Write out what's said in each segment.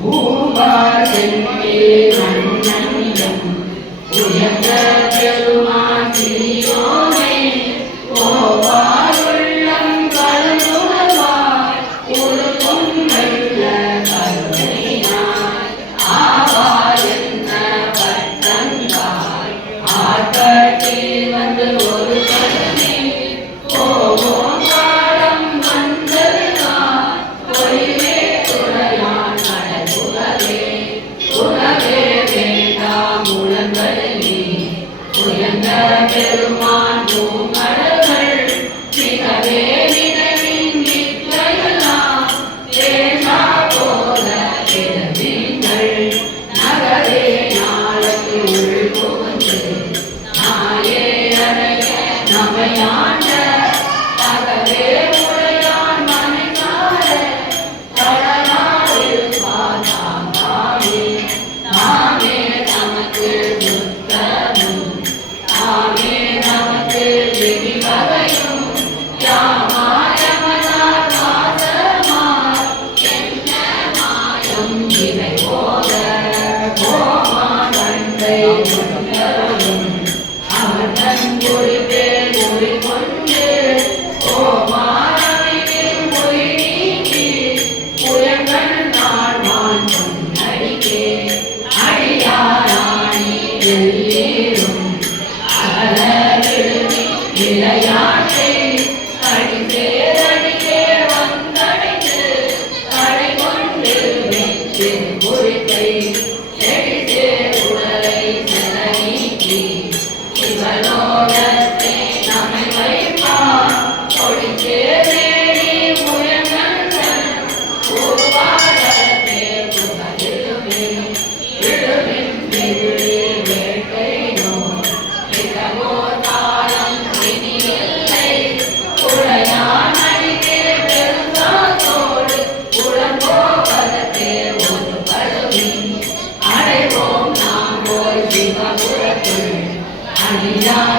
பூபாசென்னே மன்னன் உயர்ந்த பெருமாட்டி பெருமான் thì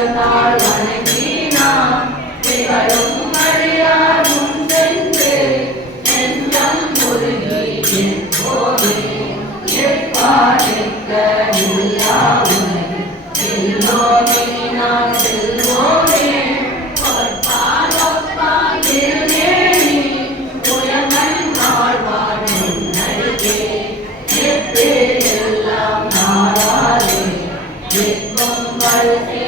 முகத்தால் வணங்கி நாம் திகழும் மழையார் முன் சென்று நெஞ்சம் முருகி எப்போதே எப்பாடிக்க இல்லாவும் எல்லோமே நாம் செல்வோமே எல்லாம் நாடாலே எப்பம் வாழ்க்கை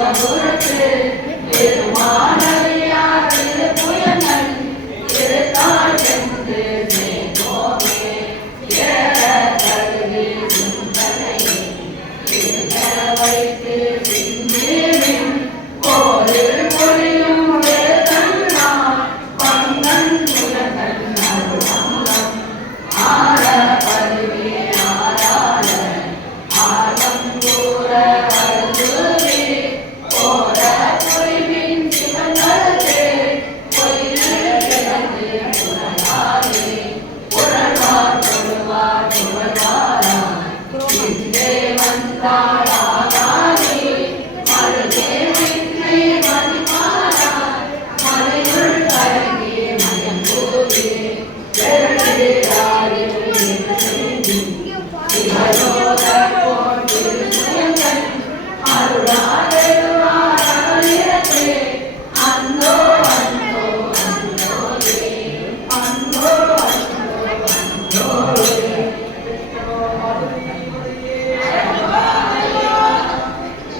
சகோதரத்தில் பெருமான